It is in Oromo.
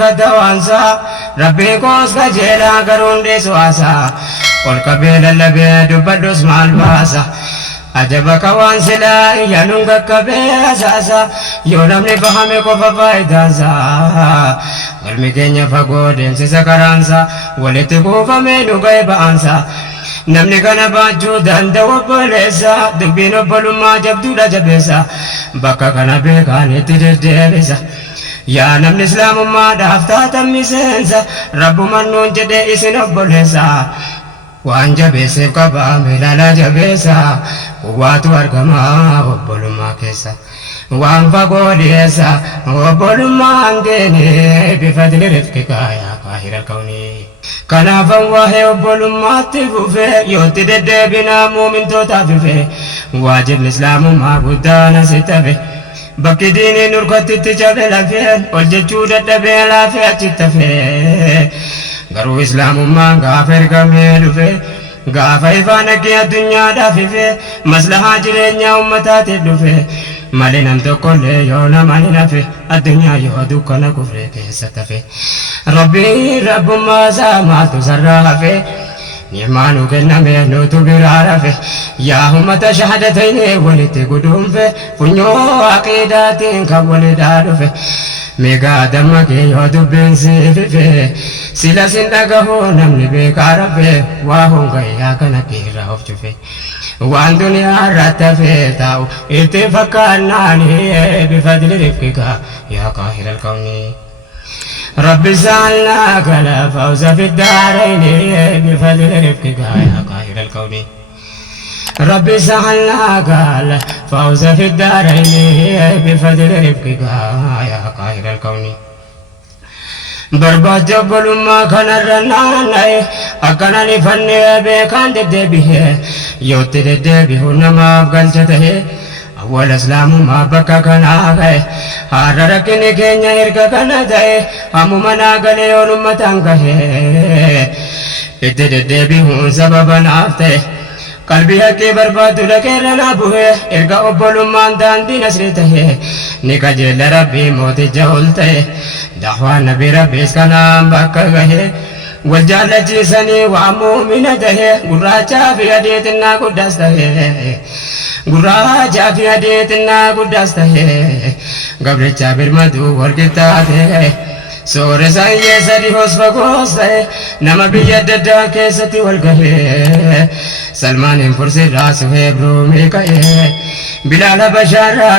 كدوانسا ربي كوس كجيلا كرون دي سواسا والكبيل اللبي دبدوس مع الباسا أجبك وانسلا ينونك كبيساسا يونمني فهمي كوفا فايدانسا والمكينيا فقودين سيسكرانسا ولتكوفا مينو غيبانسا namni kana baachuu danda'u obboleessa dubbiin obbolummaa jabduudha jabeessa bakka kana beekaan itti deddeebisa yaa namni islaamummaadhaaf taatan miseensa rabbumaan nuun jedhee isin obboleessa waan jabeesseef qabaame ilaala jabeessa waatu argamaa obbolummaa keessa waan fagoo dhiyeessa obbolummaan keene bifadli rifqika yaa qaahira kawnii kanaafan waa'ee obbolummaatti fufee yootti deddeebinaa muumintootaaf ife waajibni islaamummaa guddaan asitti hafe bakki diiniin nurkottitti cabe lafeen ol jechuu dadhabee laafee achitti hafe garuu islaamummaan gaafa ergamee dhufe gaafa ifaan akkii addunyaadhaaf ife maslahaa jireenyaa ummataatiif dhufe malee nam tokkollee yoo nama hin hafe addunyaa yoo dukkana kufree keessatti hafe rabbiin rabbummaa isaa maaltu sarraa hafe ni'maanu kenname nutu biraa hafe yaa ummata shahadatayni walitti guduunfe funyoo aqiidaatiin kan walidhaa dhufe meegaa dammaqee yoo dubbiin siifife sila sin dhagahuu namni beekaa rafe waa hongayyaa kana dhiirra of cufe waan duniyaa irratti hafee taa'u itti fakkaannaanii bifadli rifqika yaa qaahira alkawnii ربي سألناك لا فوز في الدارين بفضل رفقك يا قاهر الكون ربي سألناك لا فوز في الدارين بفضل رفقك يا قاهر الكون برباد جبل ما كان الرناني أكان لفني بكان تدبيه يوت تدبيه نما بقلته أول إسلام ما بكا كان آغاي هارركني كينيا إركا كان داي أمو منا غلي ونمتان كهي إتددبيه سببا نافته قلبي هكي برباد لكيرنا بوه إركا أبولمان دان دي نسرته نكا جل ربي موت جهولته دعوة نبي ربي اسكنام بكا غهي والجالة جيساني وعمو من دهي قراجة في أديتنا قدسته قراجة في أديتنا قدسته قبل جابر مدو والكتابه سورة ساية سري حسفة قوسته نما بيدد كيستي والقهي سلمان فرسي راسه برومي كيه بلال بشارة